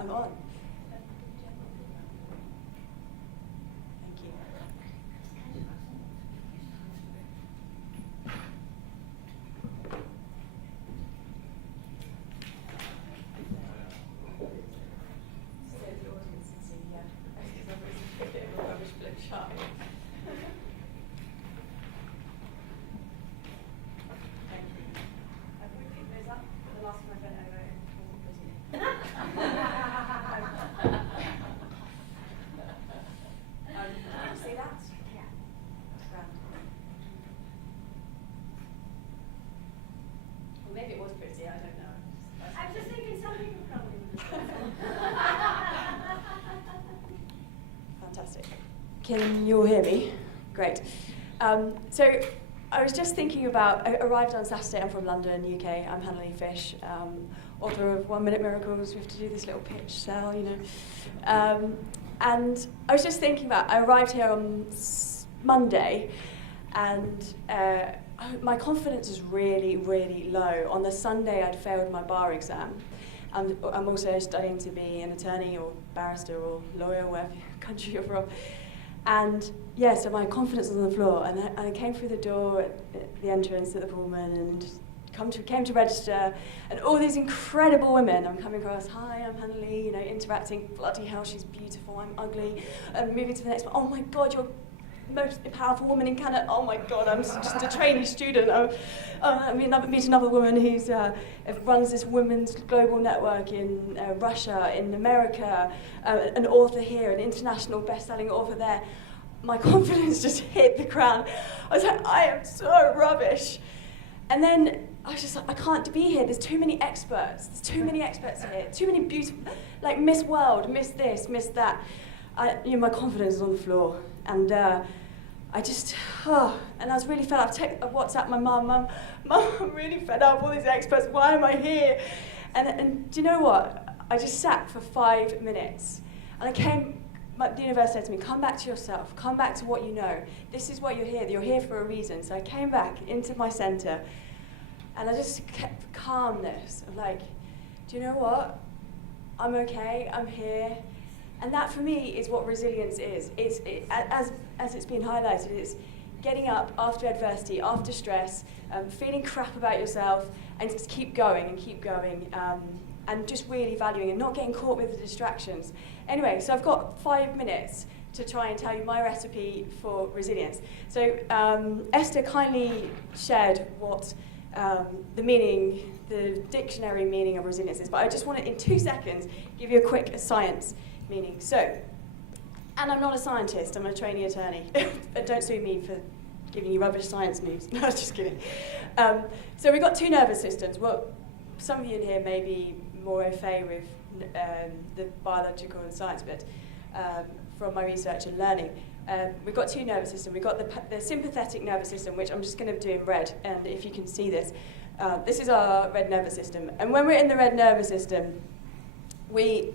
I'm on. Thank you. So the audience can see, yeah. Because I'm a bit of a rubbish blip shy. Thank you. I would pick those up, but the last one I bent over wasn't pretty. Did you see that? Yeah. Grand. Well, maybe it was pretty, I don't know. I'm just thinking some people probably would have. Fantastic. Can you all hear me? Great. So I was just thinking about, I arrived on Saturday, I'm from London, UK, I'm Hannah Lee Fish, author of 1 Minute Miracles. We have to do this little pitch, Sal, you know. And I was just thinking about, I arrived here on Monday, and my confidence is really, really low. On the Sunday, I'd failed my bar exam. I'm also studying to be an attorney or barrister or lawyer, wherever country you're from. And yeah, so my confidence was on the floor, and I came through the door at the entrance at the Pullman and came to register, and all these incredible women I'm coming across. Hi, I'm Hannah Lee, you know, interacting. Bloody hell, she's beautiful. I'm ugly. And moving to the next one. Oh my God, you're most powerful woman in Canada. Oh my God, I'm just a trainee student. I meet another woman who's runs this women's global network in Russia, in America, an author here, an international best-selling author there. My confidence just hit the ground. I was like, I am so rubbish. And then I was just like, I can't be here. There's too many experts. There's too many experts here. Too many beautiful, like Miss World, Miss this, Miss that. My confidence is on the floor. And I just, and I was really fed up. I WhatsApped my mum, I'm really fed up, all these experts, why am I here? And do you know what? I just sat for 5 minutes. And the universe said to me, come back to yourself, come back to what you know. This is what you're here for a reason. So I came back into my center, and I just kept calmness of like, do you know what? I'm okay, I'm here. And that for me is what resilience is. As it's been highlighted, it's getting up after adversity, after stress, feeling crap about yourself, and just keep going, and just really valuing and not getting caught with the distractions. Anyway, so I've got 5 minutes to try and tell you my recipe for resilience. So Esther kindly shared what the dictionary meaning of resilience is, but I just want to, in 2 seconds, give you a quick science meaning. So, and I'm not a scientist, I'm a trainee attorney. But don't sue me for giving you rubbish science news. No, I was just kidding. So we've got 2 nervous systems. Well, some of you in here may be more au fait with the biological and science bit from my research and learning. We've got 2 nervous systems. We've got the sympathetic nervous system, which I'm just going to do in red, and if you can see this, this is our red nervous system. And when we're in the red nervous system,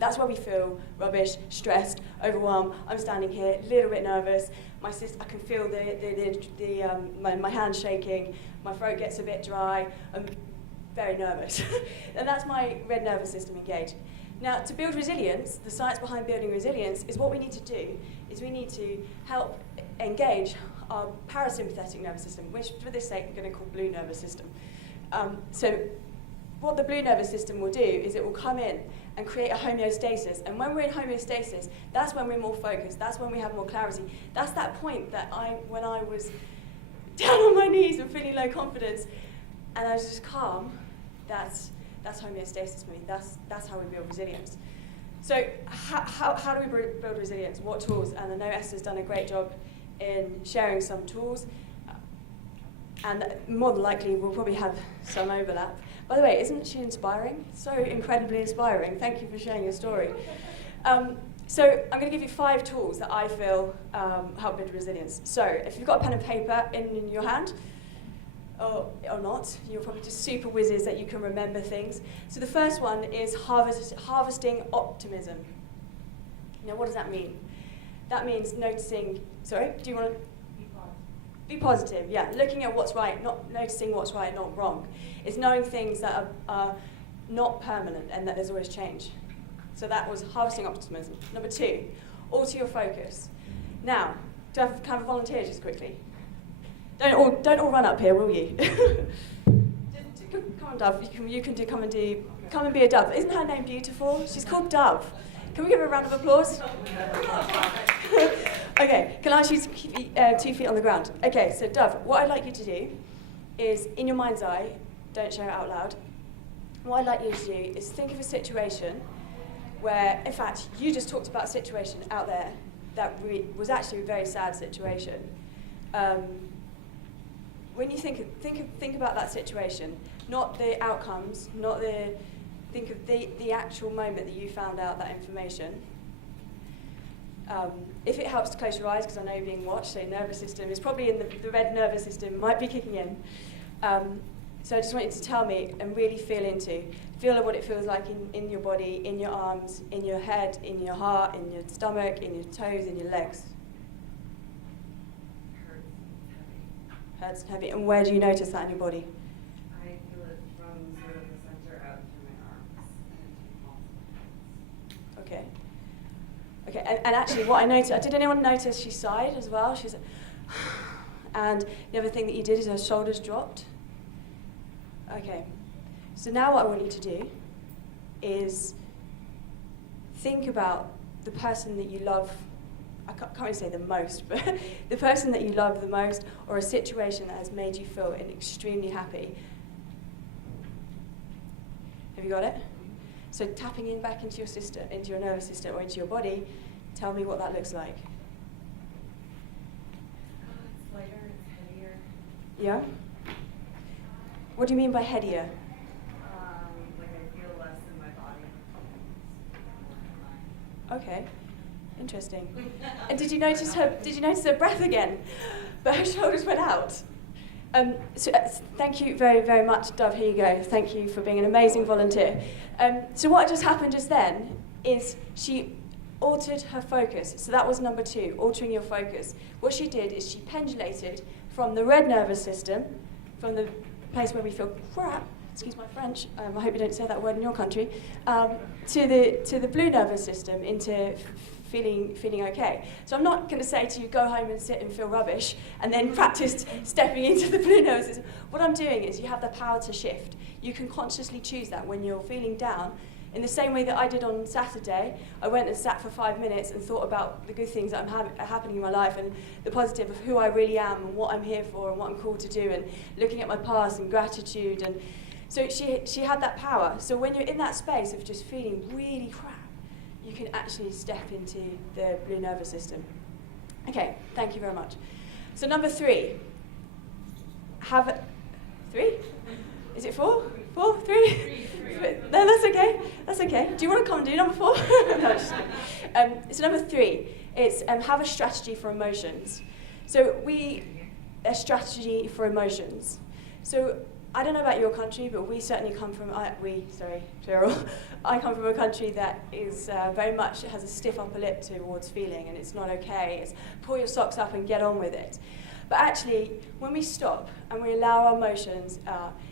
that's where we feel rubbish, stressed, overwhelmed. I'm standing here, a little bit nervous. I can feel my hands shaking. My throat gets a bit dry. I'm very nervous. And that's my red nervous system engaged. Now, to build resilience, the science behind building resilience is what we need to do is we need to help engage our parasympathetic nervous system, which for this sake we're going to call blue nervous system. So what the blue nervous system will do is it will come in and create a homeostasis. And when we're in homeostasis, that's when we're more focused. That's when we have more clarity. That's that point that when I was down on my knees and feeling low confidence, and I was just calm, that's homeostasis for me. That's how we build resilience. So how do we build resilience? What tools? And I know Esther's done a great job in sharing some tools. And more than likely, we'll probably have some overlap. By the way, isn't she inspiring? So incredibly inspiring. Thank you for sharing your story. So I'm going to give you 5 tools that I feel help build resilience. So if you've got a pen and paper in your hand, or not, you're probably just super whizzes that you can remember things. So the first one is harvesting optimism. Now, what does that mean? That means noticing, sorry, do you want to? Be positive, yeah. Looking at what's right, not noticing what's right, not wrong. It's knowing things that are not permanent and that there's always change. So that was harvesting optimism. Number 2, alter your focus. Now, do I have a volunteer just quickly? Don't all run up here, will you? Come on, Dove. Come and be a dove. Isn't her name beautiful? She's called Dove. Can we give her a round of applause? Okay, can I ask you to keep 2 feet on the ground? Okay, so Dove, what I'd like you to do is, in your mind's eye, don't share it out loud, what I'd like you to do is think of a situation where, in fact, you just talked about a situation out there that was actually a very sad situation. When you think about that situation, not the outcomes, think of the actual moment that you found out that information. If it helps to close your eyes, because I know you're being watched, so your nervous system is probably in the red nervous system, might be kicking in. So I just want you to tell me and really feel what it feels like in your body, in your arms, in your head, in your heart, in your stomach, in your toes, in your legs. Hurts and heavy. And where do you notice that in your body? I feel it from sort of the center out through my arms and Okay. Okay, and actually what I noticed, did anyone notice she sighed as well? She's like, and the other thing that you did is her shoulders dropped. Okay, so now what I want you to do is think about the person that you love. I can't really say the most, but the person that you love the most, or a situation that has made you feel extremely happy. Have you got it? So tapping in back into your system, into your nervous system, or into your body, tell me what that looks like. It's lighter, it's heavier. Yeah? What do you mean by headier? Like I feel less in my body. Okay. Interesting. And did you notice her breath again? But her shoulders went out. Thank you very, very much, Dove. Here you go. Thank you for being an amazing volunteer. So what just happened just then is she altered her focus. So that was number 2, altering your focus. What she did is she pendulated from the red nervous system, from the place where we feel crap, excuse my French, I hope you don't say that word in your country, to the blue nervous system, into feeling okay. So I'm not going to say to you, go home and sit and feel rubbish, and then practice stepping into the blue nervous system. What I'm doing is you have the power to shift. You can consciously choose that when you're feeling down. In the same way that I did on Saturday, I went and sat for 5 minutes and thought about the good things that are happening in my life and the positive of who I really am and what I'm here for and what I'm called to do, and looking at my past and gratitude. And so she had that power. So when you're in that space of just feeling really crap, you can actually step into the blue nervous system. Okay, thank you very much. So number 3, have a 3? Is it 4? 4? 3? No, that's okay. That's okay. Do you want to come and do number 4? No, just kidding. So number 3, it's have a strategy for emotions. So a strategy for emotions. So I don't know about your country, but we certainly come from, plural. I come from a country that is very much, has a stiff upper lip towards feeling, and it's not okay. It's pull your socks up and get on with it. But actually, when we stop and we allow our emotions,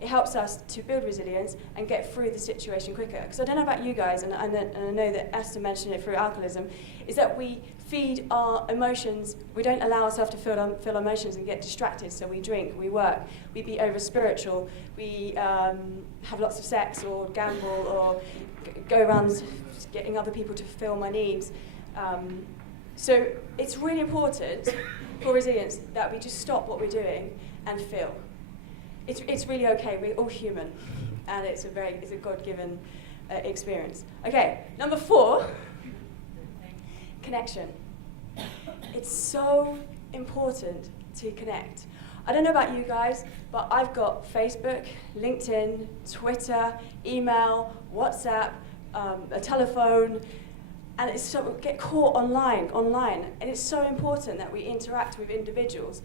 it helps us to build resilience and get through the situation quicker. Because I don't know about you guys, and I know that Esther mentioned it through alcoholism, is that we feed our emotions. We don't allow ourselves to feel emotions and get distracted. So we drink, we work, we be over spiritual, we have lots of sex or gamble or go around getting other people to fulfill my needs. So it's really important for resilience that we just stop what we're doing and feel. It's really okay. We're all human, and it's a God-given experience. Okay, number 4. Connection. It's so important to connect. I don't know about you guys, but I've got Facebook, LinkedIn, Twitter, email, WhatsApp, a telephone, and it's so get caught online, and it's so important that we interact with individuals.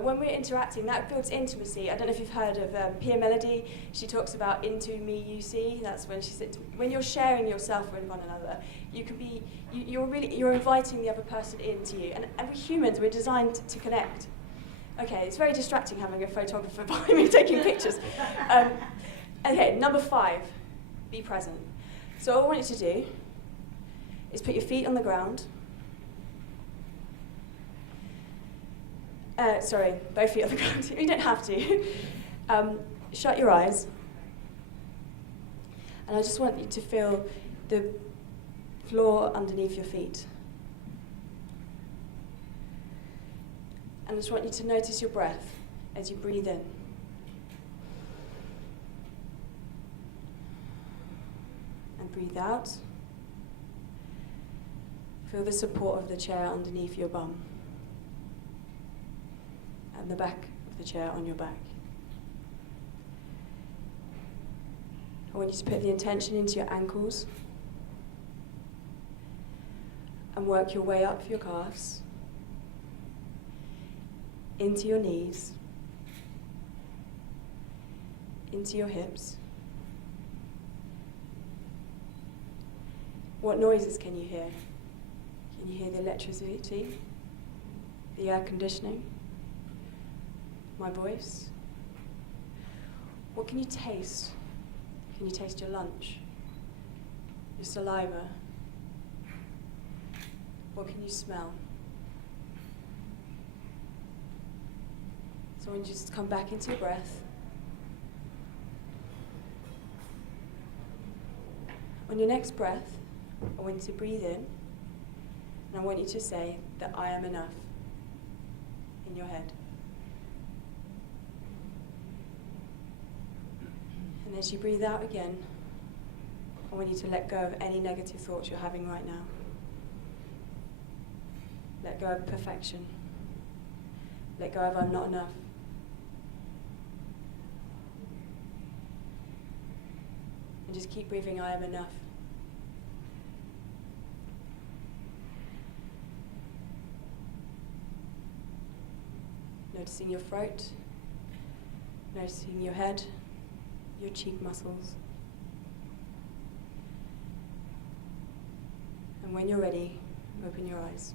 When we're interacting, that builds intimacy. I don't know if you've heard of Pia Melody. She talks about into me, you see. That's when she said, when you're sharing yourself with one another, you can be, you're inviting the other person into you. And we're humans, we're designed to connect. Okay, it's very distracting having a photographer behind me taking pictures. Okay, number 5, be present. So what I want you to do is put your feet on the ground. Sorry, both feet on the ground. You don't have to. Shut your eyes. And I just want you to feel the floor underneath your feet. And I just want you to notice your breath as you breathe in. And breathe out. Feel the support of the chair underneath your bum. And the back of the chair on your back. I want you to put the intention into your ankles and work your way up your calves, into your knees, into your hips. What noises can you hear? Can you hear the electricity, the air conditioning, my voice? What can you taste? Can you taste your lunch, your saliva? What can you smell? So I want you to just come back into your breath. On your next breath, I want you to breathe in, and I want you to say that I am enough in your head. And as you breathe out again, I want you to let go of any negative thoughts you're having right now. Let go of perfection. Let go of I'm not enough. And just keep breathing, I am enough. Noticing your throat, noticing your head, your cheek muscles. And when you're ready, open your eyes.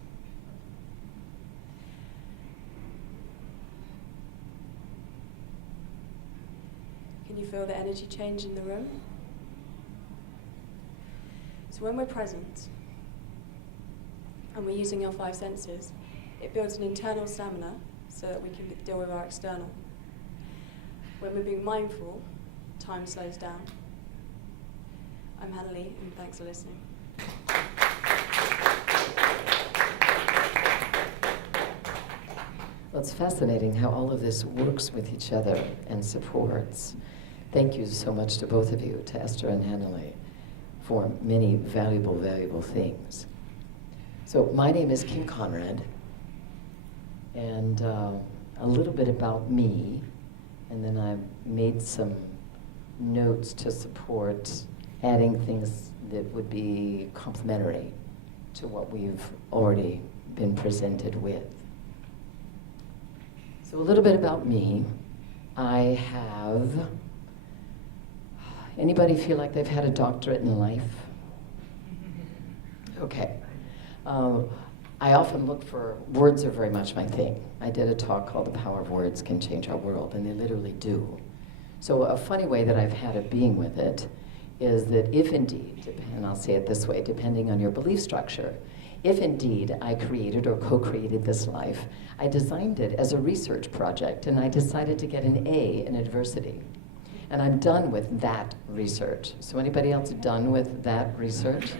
Can you feel the energy change in the room? So when we're present and we're using our 5 senses, it builds an internal stamina so that we can deal with our external. When we're being mindful, time slows down. I'm Hannah Lee, and thanks for listening. Well, it's fascinating how all of this works with each other and supports. Thank you so much to both of you, to Esther and Hannah Lee, for many valuable, valuable things. So my name is Kim Conrad, and a little bit about me, and then I made some notes to support adding things that would be complementary to what we've already been presented with. So a little bit about me. I have, anybody feel like they've had a doctorate in life? Okay. I often look for, words are very much my thing. I did a talk called The Power of Words Can Change Our World, and they literally do. So a funny way that I've had of being with it is that if indeed, and I'll say it this way, depending on your belief structure, if indeed I created or co-created this life, I designed it as a research project, and I decided to get an A in adversity. And I'm done with that research. So anybody else done with that research?